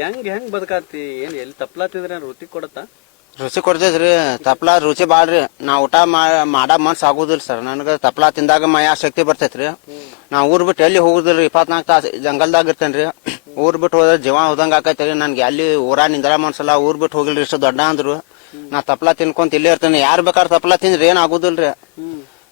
ಹೆಂಗ್ ಹೆಂಗ್ ಬದುಕಾತಿ ಏನ್ ಎಲ್ಲಿ ತಪ್ಲಾ ತಿಂದ್ರೆ ರುಚಿ ಕೊಡತ್ತ? ರುಚಿ ಕೊಡ್ತೈತ್ರಿ ತಪ್ಲ ರುಚಿ ಬಾಳ್ರಿ. ನಾ ಊಟ ಮಾಡ ಮನ್ಸ್ ಆಗುದಿಲ್ಲ ಸರ್. ನನಗೆ ತಪ್ಲ ತಿಂದಾಗ ಮಯ ಶಕ್ತಿ ಬರ್ತೈತ್ರಿ ನಾ ಊರ್ ಬಿಟ್ಟು ಎಲ್ಲಿ ಹೋಗುದಿಲ್ರಿ ಇಪ್ಪತ್ನಾಲ್ಕು ತಾಸು ಜಂಗಲ್ದಾಗ ಇರ್ತೇನ್ರಿ ಊರ್ ಬಿಟ್ಟು ಹೋದ್ರೆ ಜೀವ ಹೋದಂಗ ಆಕೈತ್ರಿ ನನ್ಗೆ ಅಲ್ಲಿ ಊರ ನಿಂದ್ರ ಮನ್ಸಲ್ಲ ಊರ್ ಬಿಟ್ಟು ಹೋಗಿಲ್ರಿ. ಇಷ್ಟು ದೊಡ್ಡ ಅಂದ್ರು. ನಾ ತಪ್ಲಾ ತಿನ್ಕೊಂತ ಇಲ್ಲೇ ಇರ್ತೇನೆ ಯಾರು ಬೇಕಾದ್ರೆ ತಪ್ಲಾ ತಿಂದ್ರಿ ಏನ್ ಆಗುದಿಲ್ರಿ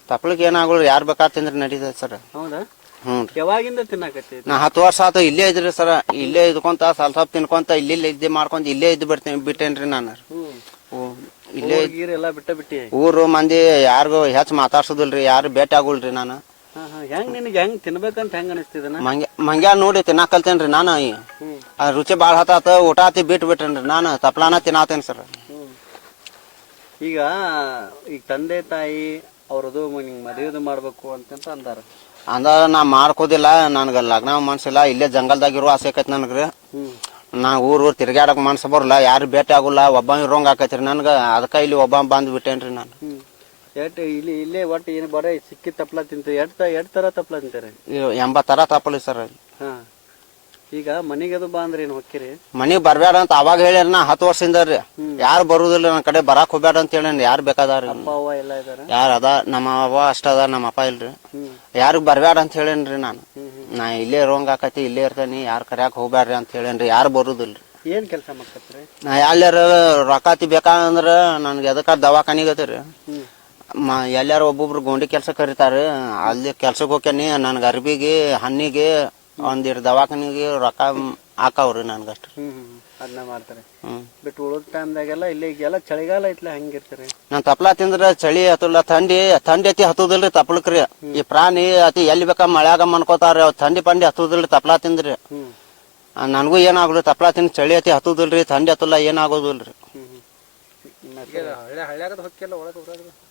ತಪ್ಲಕ್ಕೆ ಯಾರ್ ಯಾರು ಬೇಕಾದ್ರೆ ತಿಂದ್ರೆ ನಡೀತೈತೆ ಸರ್. ಹೌದಾ? ಹ್ಞೂ ಯಾವಾಗಿಂದ ತಿನ್ನಾಕತ್ತಿ ನಾ ಹತ್ತು ವರ್ಷ ಆತು ಇಲ್ಲೇ ಇದ್ರಿ ಸರ. ಇಲ್ಲೇ ಇದ್ಕೊಂತ ಸ್ವಲ್ಪ ಸ್ವಲ್ಪ ತಿನ್ಕೊಂತ ಇಲ್ಲಿ ಇದ್ದೆ ಮಾಡ್ಕೊಂತ ಇಲ್ಲೇ ಇದ್ದು ಬಿಡ್ತೇನೆ ಬಿಟ್ಟೇನ್ರಿ ನಾನು. ಹ್ಮ್ ಇಲ್ಲೇ ಎಲ್ಲ ಬಿಟ್ಟ ಬಿಟ್ಟಿ? ಊರು ಮಂದಿ ಯಾರಿಗೂ ಹೆಚ್ಚು ಮಾತಾಡ್ಸೋದಿಲ್ರಿ ಯಾರು ಭೇಟಿ ಆಗುಲ್ರಿ ನಾನು. ಹಾ ಹಾ. ಹೆಂಗ್ ನಿನಗೆ ಹೆಂಗ್ ತಿನ್ಬೇಕಂತ ಹೆಂಗ್ ಅನಿಸ್ತಿದನ ಮಂಗ್ಯ ಮಂಗ್ಯ ನೋಡಿ ತಿನ್ನಾಕ್ ಕಲ್ತೇನ್ರಿ ನಾನು. ಈ. ಹ್ಮ್ ಆ ರುಚಿ ಭಾಳ ಹತ್ತಾತ ಊಟ ಹತ್ತಿ ಬಿಟ್ಟು ಬಿಟ್ಟೇನ್ರಿ ನಾನು. ತಪ್ಲಾನ ತಿನ್ನಾತೇನ್ ಸರ್. ಹ್ಮ್ ಈಗ ಈಗ ತಂದೆ ತಾಯಿ ಅವ್ರದ್ದು ಮದುವೆ ಮದುವೆದು ಮಾಡ್ಬೇಕು ಅಂತಂತ ಅಂದಾರ. ಅಂದ ನಾ ಮಾಡ್ಕೋದಿಲ್ಲ ನನಗೆ ಲಗ್ನ ಮನ್ಸಿಲ್ಲ ಇಲ್ಲೇ ಜಂಗಲ್ದಾಗ ಇರೋ ಆಸೆ ಆಕೈತಿ ನನಗ್ರಿ ನಾ ಊರ್ ಊರ್ ತಿರ್ಗಾಡಕ್ ಮನ್ಸ ಬರಲ್ಲ ಯಾರು ಭೇಟಿ ಆಗುಲ್ಲ ಒಬ್ಬ ಇರೋಂಗ್ ಆಕೈತ್ರಿ ನನ್ಗೆ. ಅದಕ್ಕೆ ಇಲ್ಲಿ ಒಬ್ಬ ಬಂದ್ ಬಿಟ್ಟೇನ್ರಿ ನಾನು. ಎಟ್ ಇಲ್ಲಿ ಇಲ್ಲೇ ಒಟ್ಟು ಏನು ಬರೀ ಸಿಕ್ಕಿ ತಪ್ಪಲ ತಿಂತೀರಿ? ಎಟ್ ಎರಡು ಎಟ್ ತರ ತಪ್ಲ ತಿಂತಾರೆ? ಎಂಬತ್ತರ ಎಂಬತ್ತ್ ತರ ತಪ್ಪಲಿ ಸರ್ ಹಾ. ಈಗ ಮನೆಗೆ ಅದು ಬಾ ಅಂದ್ರೆ ಏನು ಹೊಕ್ಕಿರಿ? ಮನಿಗ್ ಬರ್ಬೇಡ ಅಂತ ಅವಾಗ ಹೇಳ್ಯಾರ ನಾ ಹತ್ತು ವರ್ಷದಿಂದ ರೀ. ಯಾರು ಬರುದಿಲ್ಲ ನನ್ನ ಕಡೆ ಬರಾಕ್ ಹೋಗ್ಬೇಡ ಅಂತ ಹೇಳಿ ಯಾರು ಬೇಕಾದಾರ ಅಪ್ಪ ಅವ್ವ ಎಲ್ಲ ಇದಾರ? ಯಾರ ಅದ? ನಮ್ಮ ಅವ್ವ ಅಷ್ಟ ಅದ ನಮ್ಮ ಅಪ್ಪ ಇಲ್ರಿ. ಯಾರು ಯಾರಿಗ್ ಬರ್ಬೇಡ ಅಂತ ಹೇಳೇನ್ರಿ ನಾನು. ನಾ ಇಲ್ಲೇ ರೋಂಗ್ ಆಕತಿ ಇಲ್ಲೇ ಇರ್ತೇನೆ ಯಾರು ಕರ್ಯಾಕ್ ಹೋಗ್ಬೇಡ್ರಿ ಅಂತ ಹೇಳೇನ್ರಿ ಯಾರು ಬರುದಿಲ್ರಿ. ಏನ್ ಕೆಲಸ ಮಾಡ್ಕತ್ರಿ ನಾ ಎಲ್ಲಾರ ರೊಕ್ಕಾತಿ ಬೇಕಂದ್ರ ನನ್ಗೆ ಎದಕ್ಕ ದವಾಖಾನಿಗತ್ರಿ ಮ ಎಲ್ಲಾರು ಒಬ್ಬೊಬ್ರು ಗೋಂಡಿ ಕೆಲಸ ಕರೀತಾರ ಅಲ್ಲಿ ಕೆಲ್ಸಕ್ಕೆ ಹೋಗ್ಯಾನಿ ನನ್ಗೆ ಅರ್ಬಿಗೆ ಹಣ್ಣಿಗೆ ಒಂದಿರ್ ದವಾಖಾನಿಗೆ ರೊಕ್ಕ ಹಾಕಾವ್ರಿ ನನ್ಗಷ್ಟ. ಅದನ್ನ ಮಾಡ್ತಾರೆ. ಬಿಟ್ಟು ಉಳಿದ ಟೈಮ್ದಾಗೆಲ್ಲ ಇಲ್ಲಿ ಈಗೆಲ್ಲ ಚಳಿಗಾಲ ಐತ್ಲ ಹಂಗಿರ್ತಾರೆ? ನಾನು ತಪ್ಲ ತಿಂದ್ರೆ ಚಳಿ ಹತ್ತಲ್ಲ ಥಂಡಿ ಥಂಡಿ ಅತಿ ಹತ್ತುದಿಲ್ರಿ ತಪ್ಲಕ್ರಿ. ಈ ಪ್ರಾಣಿ ಅತಿ ಎಲ್ಲಿ ಬೇಕ ಮಳ್ಯಾಗ ಮನ್ಕೋತಾರ ಅವ್ ಥಂಡಿ ಪಂಡಿ ಹತ್ತುದಿಲ್ರಿ ತಪ್ಲ ತಿಂದ್ರಿ. ನನಗೂ ಏನಾಗ್ಲಿ ತಪ್ಲ ತಿಂದ್ ಚಳಿ ಅತಿ ಹತ್ತುದಿಲ್ರಿ ಥಂಡಿ ಹತ್ತಲ್ಲ ಏನಾಗೋದಿಲ್ರಿ.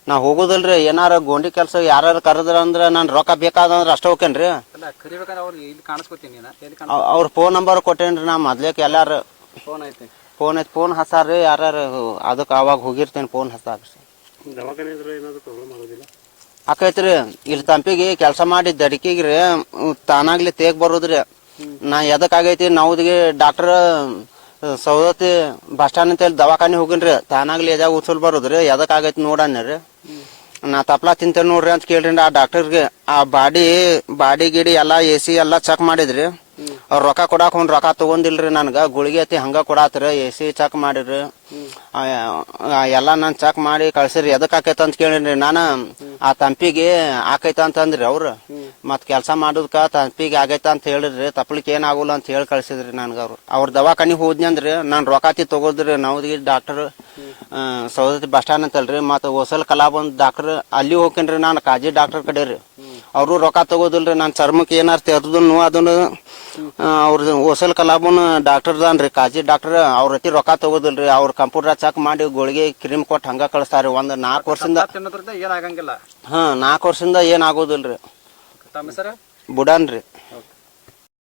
ನಾ ಹೋಗುದಿಲ್ರಿ ಏನಾರ ಗೋಂಡಿ ಕೆಲ್ಸ ಯಾರು ಕರೆದ್ರ ಅಂದ್ರ ನಾನು ರೊಕ್ಕ ಬೇಕಾದಂದ್ರ ಅಷ್ಟ ಹೋಕೇನ್ರಿ ಅಲ್ಲ ಕರಿಬೇಕಾದ್ರೆ ಅವ್ರಿಗೆ ಇಲ್ಲಿ ಕಾಣಿಸ್ಕೊತೀನಿ ನೀನು. ಎಲ್ಲಿ ಅವ್- ಅವ್ರ ಫೋನ್ ನಂಬರ್ ಕೊಟ್ಟೇನ್ರಿ ನಾ ಮೊದ್ಲೇಕ್ ಎಲ್ಲಾರು ಫೋನ್ ಐತಿ. ಫೋನ್ ಐತಿ ಫೋನ್ ಹಸಾರ್ರಿ ಯಾರು ಅದಕ್ಕೆ ಅವಾಗ ಹೋಗಿರ್ತೇನೆ ಫೋನ್ ಹಸಾರ್ರಿ ದವಾಖಾನೆ ಇದ್ರೆ ಏನಾದ್ರು ಪ್ರಾಬ್ಲಮ್ ಆಗೋದಿಲ್ಲ? ಆಕೈತ್ರಿ ಇಲ್ಲಿ ತಂಪಿಗೆ ಕೆಲಸ ಮಾಡಿ ದಡಿಕಿಗ್ರಿ ತಾನಾಗ್ಲಿ ತೇಗ್ ಬರೋದ್ರಿ. ನಾ ಎದಕ್ ಆಗೈತಿ ನಾವ್ದಿಗೆ ಡಾಕ್ಟರ್ ಸೌದತ್ತಿ ಬಸ್ ಸ್ಟ್ಯಾಂಡ್ ಅಂತ ಹೇಳಿ ದವಾಖಾನೆ ಹೋಗಿನ್ರಿ. ತಾನಾಗ್ಲಿ ಎದಾಗ ಉಸುಲ್ ಬರೋದ್ರಿ ಎದಕ್ ಆಗೈತಿ ನೋಡನ್ರಿ ನಾ ತಪ್ಲಾ ತಿಂತೇನೆ ನೋಡ್ರಿ ಅಂತ ಕೇಳ್ರಿ ಆ ಡಾಕ್ಟರ್ಗೆ ಆ ಬಾಡಿ ಬಾಡಿ ಗಿಡಿ ಎಲ್ಲಾ ಎ ಸಿ ಎಲ್ಲಾ ಚೆಕ್ ಮಾಡಿದ್ರಿ. ಅವ್ರ ರೊಕ್ಕ ಕೊಡಾಕ ಒಂದ್ ರೊಕ್ಕ ತಗೊಂಡಿಲ್ರಿ ನನ್ಗ. ಗುಳಿಗೆ ಐತಿ ಹಂಗ ಕೊಡಾತ್ರ ಎ ಸಿ ಚೆಕ್ ಮಾಡಿರಿ. ಎಲ್ಲಾ ನಾನ್ ಚೆಕ್ ಮಾಡಿ ಕಳ್ಸಿರಿ ಎದಕ್ ಆಕೈತ ಅಂತ ಕೇಳಿನ್ರಿ ನಾನ. ಆ ತಂಪಿಗೆ ಆಕೈತ ಅಂತಂದ್ರಿ ಅವ್ರು. ಮತ್ ಕೆಲ್ಸ ಮಾಡೋದ್ಕ ತಂಪಿಗೆ ಆಗೈತ ಅಂತ ಹೇಳಿದ್ರಿ ತಪ್ಲಿಕ್ ಏನ್ ಆಗುಲ್ಲ ಅಂತ ಹೇಳಿ ಕಳ್ಸಿದ್ರಿ ನನ್ಗ ಅವ್ರು. ಅವ್ರ ದವಾಖಾನಿ ಹೋದ್ನಿ ಅಂದ್ರಿ ನಾನ್ ರೊಕ್ಕಾತಿ ತಗೋದ್ರಿ ನಾವ್ ಡಾಕ್ಟರ್ ಸೌದತ್ತಿ ಬಸ್ ಸ್ಟ್ಯಾಂಡ್ ಅಂತಲ್ರಿ ಮತ್ತೆ ಹೊಸಲ್ ಕಲಾ ಒಂದ್ ಡಾಕ್ಟರ್ ಅಲ್ಲಿ ಹೋಗ್ಕೇನ್ರಿ ನಾನು ಕಾಜಿ ಡಾಕ್ಟರ್ ಕಡೆ ರೀ ಅವ್ರು ರೊಕ್ಕ ತಗೋದಿಲ್ರಿ ನಾನ್ ಚರ್ಮಕ್ಕೆ ಏನಾರ ತೆರೆದನು ಅದನ್ನ ಅವ್ರ ಹೊಸಲ್ ಕಲಾಬನ್ ಡಾಕ್ಟರ್ ದಾನ್ರಿ ಕಾಜಿ ಡಾಕ್ಟರ್ ಅವ್ರ ಹತ್ತಿ ರೊಕ್ಕ ತಗೋದಿಲ್ರಿ ಅವ್ರ ಕಂಪ್ಯೂಟರ್ ಚೆಕ್ ಮಾಡಿ ಗುಳಿಗೆ ಕ್ರೀಮ್ ಕೊಟ್ಟು ಹಂಗ ಕಳಿಸ್ತಾರೆ ಒಂದು ನಾಲ್ಕು ವರ್ಷದಿಂದ ಏನಾಗಂಗಿಲ್ಲ ಹಾ ನಾಲ್ಕು ವರ್ಷದಿಂದ ಏನ್ ಆಗೋದಿಲ್ರಿ. ತಮ್ಮ ಹೆಸರ? ಬುಡಾನ್ರಿ.